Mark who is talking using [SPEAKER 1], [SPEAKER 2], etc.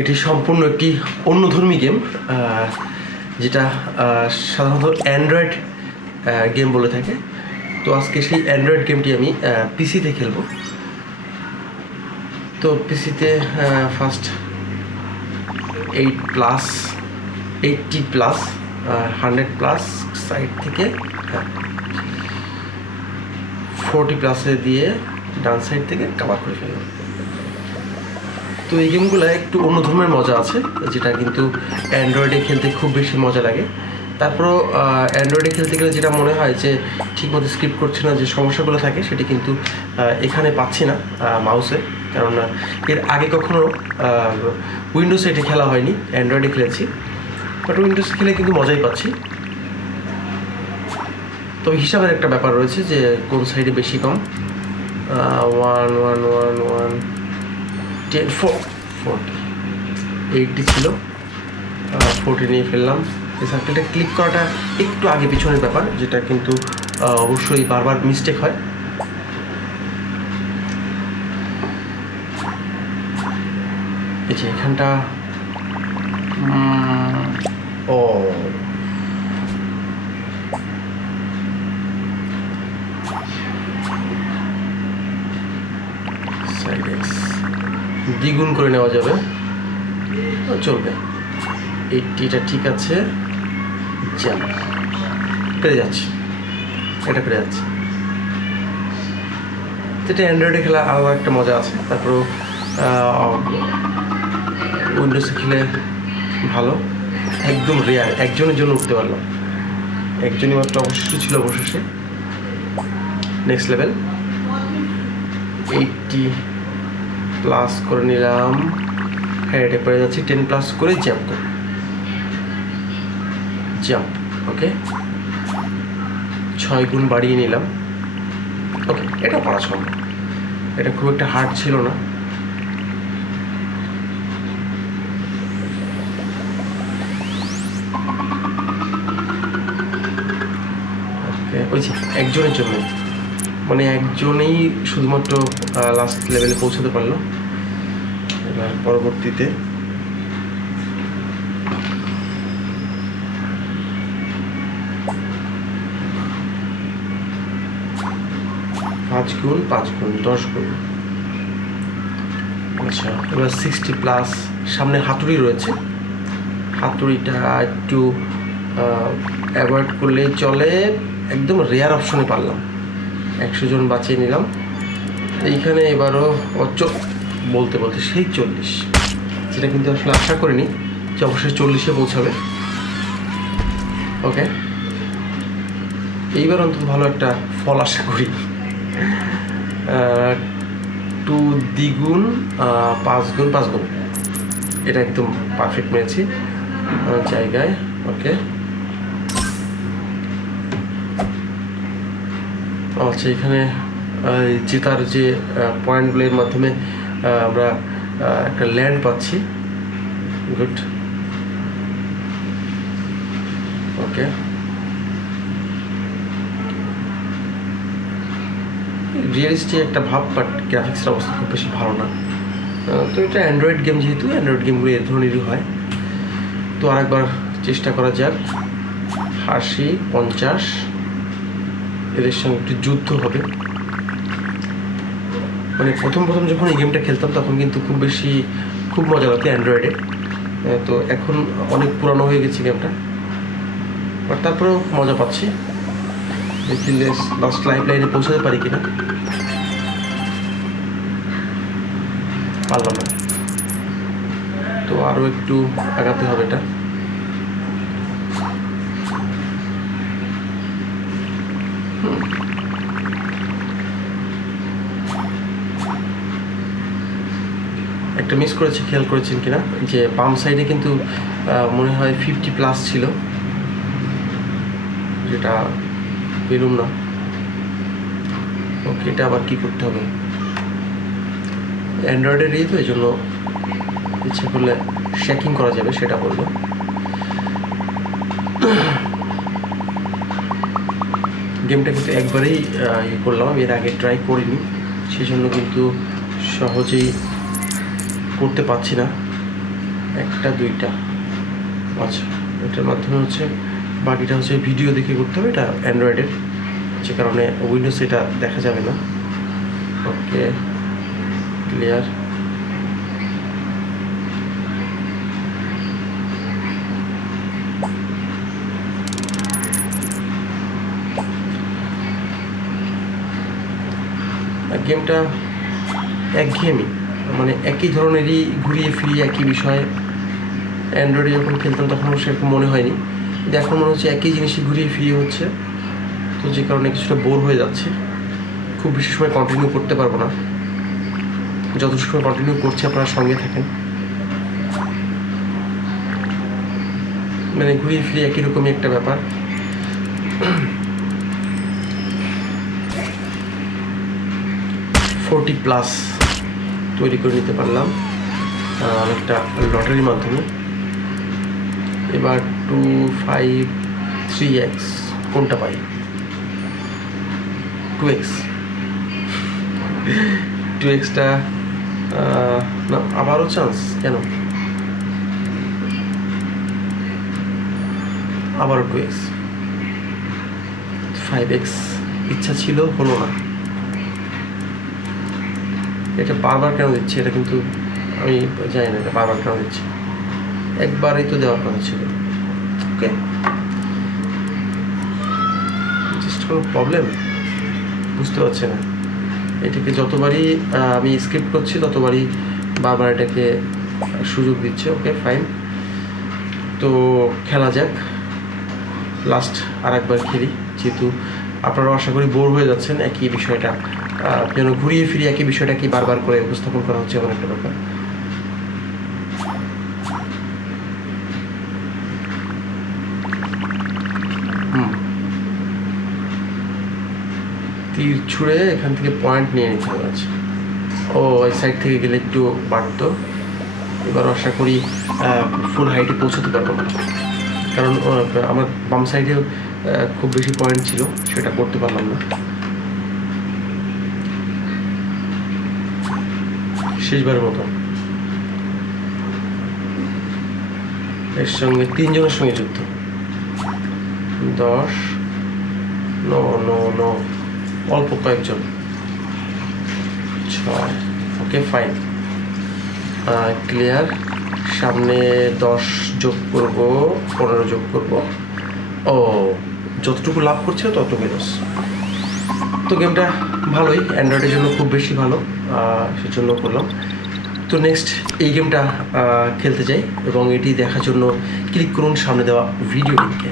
[SPEAKER 1] এটি সম্পূর্ণ একটি অন্যধর্মী গেম যেটা সাধারণত অ্যান্ড্রয়েড গেম বলে থাকে। তো আজকে সেই অ্যান্ড্রয়েড গেমটি আমি পিসিতে খেলব। তো পিসিতে first eight plus eighty plus hundred plus side থেকে ফোরটি প্লাসে দিয়ে ডান সাইড থেকে কাভার করে ফেললাম তো এই গেমগুলো একটু অন্য ধরনের মজা আছে, যেটা কিন্তু অ্যান্ড্রয়েডে খেলতে খুব বেশি মজা লাগে। তারপরও অ্যান্ড্রয়েডে খেলতে গেলে যেটা মনে হয় যে ঠিকমতো স্ক্রিপ্ট করছে না, যে সমস্যাগুলো থাকে, সেটি কিন্তু এখানে পাচ্ছি না মাউসে কারণ এর আগে কখনো উইন্ডোজে এটি খেলা হয়নি অ্যান্ড্রয়েডে খেলেছি। বাট উইন্ডোজ খেলে কিন্তু মজাই পাচ্ছি। তো হিসাবের একটা ব্যাপার রয়েছে যে কোন সাইডে বেশি কম। One one one one ten four forty eighty ছিল। ফোরটি নিয়ে ফেললাম। এই সার্কেলটা ক্লিক করাটা একটু আগে পিছনের ব্যাপার, যেটা কিন্তু অবশ্যই বারবার মিস্টেক হয়। এই যে এখানটা ও। দ্বিগুণ করে নেওয়া যাবে। চলবে। এইটিটা ঠিক আছে। জ্যাম। পেরে যাচ্ছি। এটা পেরে যাচ্ছে। যেটা অ্যান্ড্রয়েডে খেলা আরও একটা মজা আছে। তারপরেও উইন্ডোজে খেলে ভালো। একদম রেয়ার একজনের জন্য উঠতে পারলাম। একজনই মাত্র অবশিষ্ট ছিল অবশেষে। নেক্সট লেভেল এইটটি প্লাস করে নিলাম। হ্যাঁ এটা পেরে যাচ্ছি টেন প্লাস করে জ্যাম্প করব। জাম্প ওকে ছয় গুণ বাড়িয়ে নিলাম। ওকে এটা পারা সম্ভব। এটা খুব একটা হার্ড ছিল না। ওই যে একজনের জন্য। মানে একজনেই শুধুমাত্র লাস্ট লেভেলে পৌঁছাতে পারল। এবার পরবর্তীতে পাঁচ গুণ পাঁচ গুণ, দশ গুণ। আচ্ছা এবার সিক্সটি প্লাস সামনে হাতুড়ি রয়েছে। হাতুড়িটা একটু অ্যাভয়েড করলে চলে। একদম রেয়ার অপশনে পারলাম। একশো জন বাঁচিয়ে নিলাম। এইখানে এবারও অচ বলতে বলতে সেই চল্লিশ। যেটা কিন্তু আসলে আশা করিনি যে অবশ্যই চল্লিশে পৌঁছাবে। ওকে এইবার অন্তত ভালো একটা ফল আশা করি। টু দ্বিগুণ পাঁচ গুণ পাঁচ গুণ। এটা একদম পারফেক্ট মেরেছি। জায়গায় ওকে আচ্ছা এখানে জেতার যে পয়েন্টগুলির মাধ্যমে আমরা একটা ল্যান্ড পাচ্ছি। গুড ওকে রিয়েলিস্টিক একটা ভাব বাট গ্রাফিক্সের অবস্থা খুব বেশি ভালো না। তো এটা অ্যান্ড্রয়েড গেম যেহেতু অ্যান্ড্রয়েড গেমগুলো এর ধরনেরই হয়। তো আরেকবার চেষ্টা করা যাক। আশি, পঞ্চাশ। এদের সঙ্গে একটু যুদ্ধ হবে। মানে প্রথম প্রথম যখন এই গেমটা খেলতাম, তখন কিন্তু খুব বেশি, খুব মজা লাগতো অ্যান্ড্রয়েডে। তো এখন অনেক পুরানো হয়ে গেছে গেমটা। বাট তারপরেও মজা পাচ্ছি। দেখি লাস্ট লাইফ লাইনে পৌঁছাতে পারি কিনা। পারলাম না। তো আরও একটু আগাতে হবে এটা। একটা মিস করেছি, খেয়াল করেছেন কিনা? যে বাম সাইডে কিন্তু মনে হয় ফিফটি প্লাস ছিল। যেটা পেলুম না। ওকে এটা আবার কী করতে হবে? অ্যান্ড্রয়েডের ইয়ে তো এই জন্য ইচ্ছে করলে শেকিং করা যাবে, সেটা বলল। গেমটা কিন্তু একবারেই ইয়ে করলাম। এর আগে ট্রাই করিনি। সেই জন্য কিন্তু সহজেই করতে পারছি না। একটা, দুইটা। আচ্ছা এটার মাধ্যমে হচ্ছে বাকিটা হচ্ছে ভিডিও দেখে করতে হবে। এটা অ্যান্ড্রয়েডের যে কারণে উইন্ডোজ এটা দেখা যাবে না। ওকে ক্লিয়ার গেমটা একঘেয়েমি। মানে একই ধরনেরই ঘুরিয়ে ফিরিয়ে একই বিষয়ে অ্যান্ড্রয়েডে যখন খেলতাম তখন সেরকম মনে হয়নি। কিন্তু এখন মনে হচ্ছে একই জিনিসই ঘুরিয়ে ফিরিয়ে হচ্ছে। তো যে কারণে কিছুটা বোর হয়ে যাচ্ছে। খুব বেশি সময় কন্টিনিউ করতে পারব না। যত সময় কন্টিনিউ করছি, আপনারা সঙ্গে থাকেন। মানে ঘুরিয়ে ফিরিয়ে একই রকমই একটা ব্যাপার। ফোরটি প্লাস তৈরি করে নিতে পারলাম। একটা লটারির মাধ্যমে। এবার টু ফাইভ থ্রি এক্স, কোনটা পাই? Two X. টু এক্সটা না, আবারও চান্স, কেন? আবারও টু এক্স। ফাইভ এক্স, ইচ্ছা ছিল, হলো না। এটা বারবার কেন দিচ্ছে? এটা কিন্তু আমি জানি না, এটা বারবার কেন দিচ্ছে? একবারই তো দেওয়ার কথা ছিল। ওকে জাস্ট কোনো প্রবলেম বুঝতে পারছি না। এটাকে যতবারই আমি স্কিপ করছি, ততবারই বারবার এটাকে সুযোগ দিচ্ছে। ওকে ফাইন তো খেলা যাক। লাস্ট আর একবার খেলি। যেহেতু আপনারা আশা করি বোর হয়ে যাচ্ছেন, একই বিষয়টা। যেন ঘুরিয়ে ফিরিয়ে একই বিষয়টা কি বারবার করে উপস্থাপন করা হচ্ছে এমন একটা ব্যাপার। তীর ছুঁড়ে এখান থেকে পয়েন্ট নিয়ে নিতে হবে আচ্ছা। ও এই সাইড থেকে গেলে একটু বাড়তো। এবার আশা করি ফুল হাইটে পৌঁছাতে পারব না। কারণ আমার বাম সাইডেও খুব বেশি পয়েন্ট ছিল, সেটা করতে পারলাম না। শেষবারের মতো। এর সঙ্গে তিনজনের সঙ্গে যুদ্ধ। দশ, ন ন ন, অল্প কয়েকজন। ছয়, ওকে, ফাইন। ক্লিয়ার। সামনে দশ যোগ করব, পনেরো যোগ করব। ও, যতটুকু লাভ করছে ততটুকু লস তো গেমটা ভালোই অ্যান্ড্রয়েডের জন্য খুব বেশি ভালো সেজন্য করলাম। তো নেক্সট এই গেমটা খেলতে চাই এবং এটি দেখার জন্য ক্লিক করুন সামনে দেওয়া ভিডিও লিঙ্কে